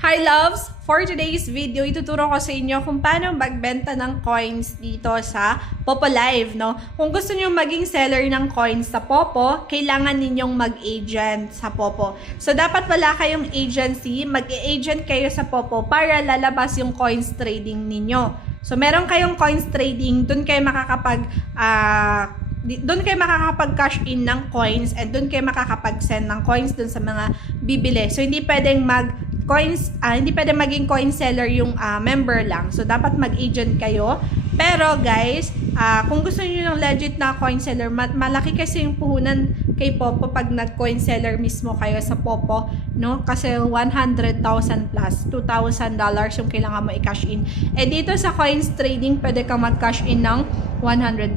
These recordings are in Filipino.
Hi loves! For today's video, ituturo ko sa inyo kung paano magbenta ng coins dito sa Popo Live, no? Kung gusto niyo maging seller ng coins sa Popo, kailangan ninyong mag-agent sa Popo. So, dapat wala kayong agency, mag-agent kayo sa Popo para lalabas yung coins trading ninyo. So, meron kayong coins trading, dun kayo makakapag-cash in ng coins and dun kayo makakapag-send ng coins dun sa mga bibili. So, hindi pwedeng hindi pwedeng maging coin seller yung member lang. So, dapat mag-agent kayo. Pero, guys, kung gusto niyo ng legit na coin seller, malaki kasi yung puhunan kay Popo pag nag-coin seller mismo kayo sa Popo, no? Kasi 100,000 plus, $2,000 yung kailangan mo i-cash in. Eh, dito sa coins trading, pwede kang mag-cash in ng $100.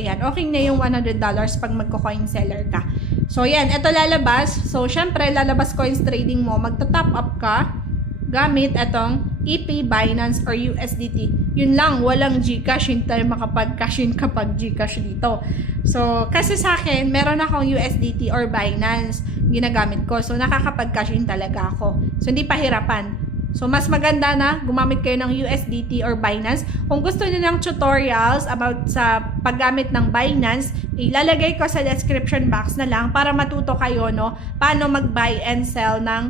Ayan, okay na yung $100 pag magko-coin seller ka. So, yan. Ito lalabas. So, syempre, lalabas coins trading mo. Magta-top up ka gamit itong EP, Binance, or USDT. Yun lang. Walang GCash. Hindi tayo makapag-cash in kapag GCash dito. So, kasi sa akin, meron akong USDT or Binance ginagamit ko. So, nakakapag-cash in talaga ako. So, hindi pahirapan. So, mas maganda na gumamit kayo ng USDT or Binance. Kung gusto niyo ng tutorials about sa paggamit ng Binance, ilalagay ko sa description box na lang para matuto kayo, no, paano mag-buy and sell ng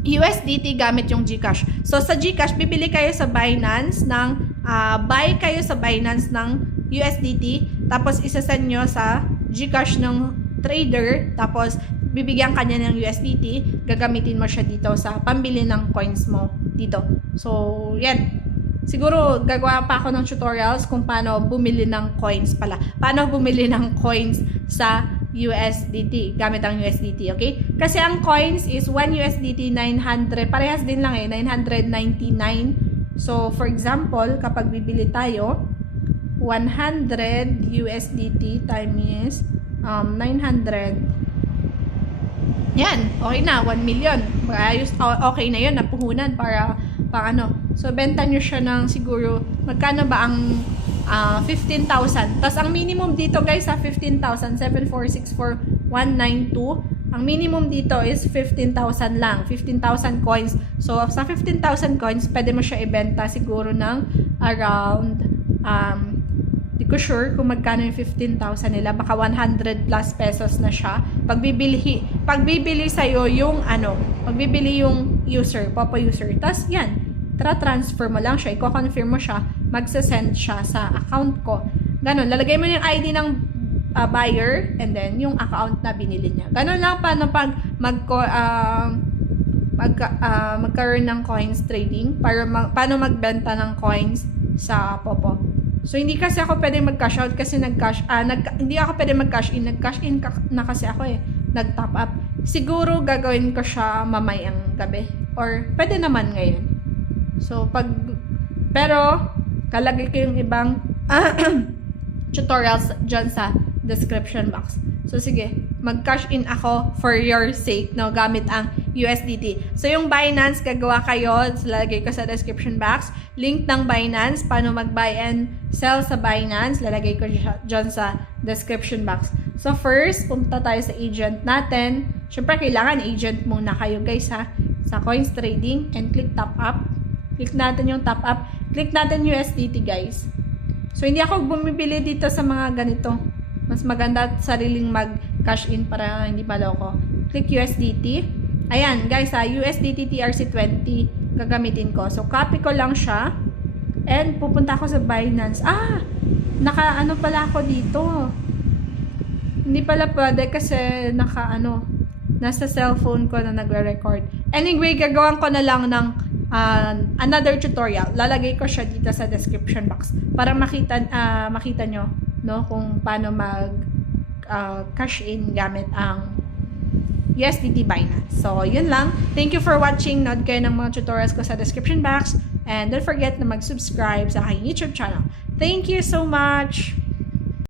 USDT gamit yung GCash. So, sa GCash, bibili kayo sa Binance buy kayo sa Binance ng USDT, tapos isasend nyo sa GCash ng trader, tapos bibigyan kanya ng USDT, gagamitin mo siya dito sa pambili ng coins mo dito. So, yan. Siguro, gagawa pa ako ng tutorials kung paano bumili ng coins pala. Paano bumili ng coins sa USDT, gamit ang USDT, okay? Kasi ang coins is 1 USDT 900, parehas din lang 999. So, for example, kapag bibili tayo, 100 USDT times 900. Yan, okay na, 1 million. Ayos, okay na yun, napuhunan para ano. So, benta nyo siya ng siguro, magkano ba ang 15,000. Tapos, ang minimum dito, guys, 15,000, 7464192. Ang minimum dito is 15,000 lang, 15,000 coins. So, sa 15,000 coins, pwede mo siya ibenta siguro ng around, di ko sure kung magkano yung 15,000 nila. Baka 100 plus pesos na siya. Pagbibili sa'yo yung pagbibili yung user, Popo user. Tapos yan, transfer mo lang siya, i-confirm mo siya, magsasend siya sa account ko. Ganon, lalagay mo yung ID ng buyer and then yung account na binili niya. Ganon lang paano pag magkaroon ng coins trading, para paano magbenta ng coins sa Popo. So, hindi kasi ako pwede mag-cash out kasi hindi ako pwede mag-cash in. Nag-cash in na kasi ako nag-top up. Siguro gagawin ko siya mamayang gabi. Or pwede naman ngayon. So, pero, kalagay ko yung ibang tutorials dyan sa description box. So, sige, mag-cash in ako for your sake, no, gamit ang USDT. So, yung Binance, gagawa kayo, lalagay ko sa description box, link ng Binance, paano mag-buy and sell sa Binance, lalagay ko dyan sa description box. So, first, punta tayo sa agent natin. Siyempre, kailangan agent muna kayo, guys, ha, sa coins trading, and click top up. Click natin yung top up. Click natin USDT, guys. So, hindi ako bumibili dito sa mga ganito. Mas maganda at sariling mag-cash in para hindi maloko. Click USDT. Ayan, guys, USDT TRC20 gagamitin ko. So, copy ko lang siya. And, pupunta ako sa Binance. Naka-ano pala ako dito. Hindi pala pwede kasi nasa cellphone ko na nagre-record. Anyway, gagawin ko na lang ng another tutorial. Lalagay ko siya dito sa description box para makita nyo, no, kung paano cash in gamit ang USDT Binance. So, yun lang. Thank you for watching. Nood kayo ng mga tutorials ko sa description box. And don't forget na mag-subscribe sa aking YouTube channel. Thank you so much!